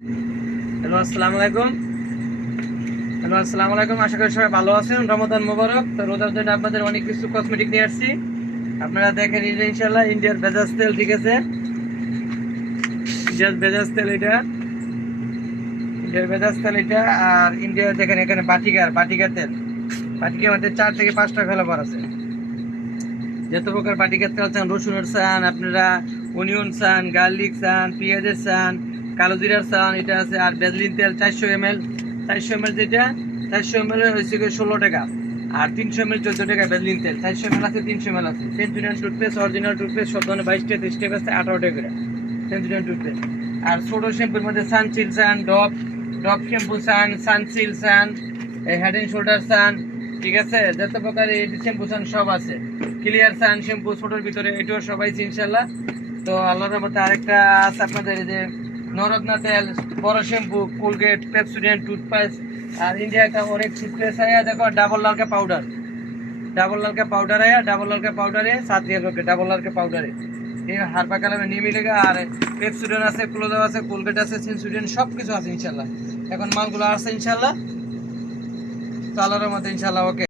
Hello, আসসালামু আলাইকুম। আশা করি সবাই ভালো আছেন। রমাদান মোবারক। তো রোজার জন্য আপনাদের অনেক কিছু কসমেটিক নিয়ে আসছি। আপনারা দেখেন, এটা ইনশাল্লাহ ইন্ডিয়ার ভেজাজ তেল, ঠিক আছে? ইন্ডিয়ার ভেজাজ তেল এটা, ইন্ডিয়ার ভেজাজ তেল এটা। আর ইন্ডিয়ার দেখেন এখানে বাটিকার তেল। বাটিকার মধ্যে 4 থেকে 5টা ফ্লেভার আছে। যত প্রকার বাটিকার তেল চান, রসুনের চান আপনারা, অনিয়ন চান, গার্লিক চান, পেঁয়াজের চান, কালো জিরার চান, এটা আছে। আর ভ্যাসলিন তেল 400 ml, 400 ml যেটা, 400 ml হয়েছে 16 টাকা। আর 300 ml 14 টাকা। ভ্যাসলিন তেল 400 ml আছে, 300 ml আছে। সেঞ্চুরিয়ান টুথপেস্ট, অরিজিনাল টুথপেস্ট সব ধরনের 22 টাকা, 30 টাকা আছে, 18 টাকা করে সেঞ্চুরিয়ান টুথপেস্ট। আর ছোট শ্যাম্পুর মধ্যে সানসিল চান, ডব ডব শ্যাম্পু চান, সানসিল চান, হেড এন্ড শোল্ডার চান, ঠিক আছে? যত প্রকার এই শ্যাম্পু চান সব আছে। ক্লিয়ার সান শ্যাম্পু ছোটোর ভিতরে, এটাও সবাই ইনশাল্লাহ। তো আল্লাহর মধ্যে আরেকটা আছে আপনাদের, এই যে নরত্না তেল, বড় শ্যাম্পু, কোলগেট, পেপসোডেন্ট টুথপেস্ট। আর ইন্ডিয়া একটা অনেক টুথপেস্ট আয়া দেখো, double Lalka powder, double Lalka পাউডারে 7 টাকা, ডাবল লালকা পাউডারে এই হারবা কালামে নিয়ে মিলেগা। আর পেপসোডেন্ট আছে, ক্লোজ আছে, কোলগেট আছে, সেন্সুডেন্ট সব কিছু আছে ইনশাল্লাহ। এখন মালগুলো আছে ইনশাল্লাহ। তো আল্লাহর মধ্যে ইনশাল্লাহ। ওকে।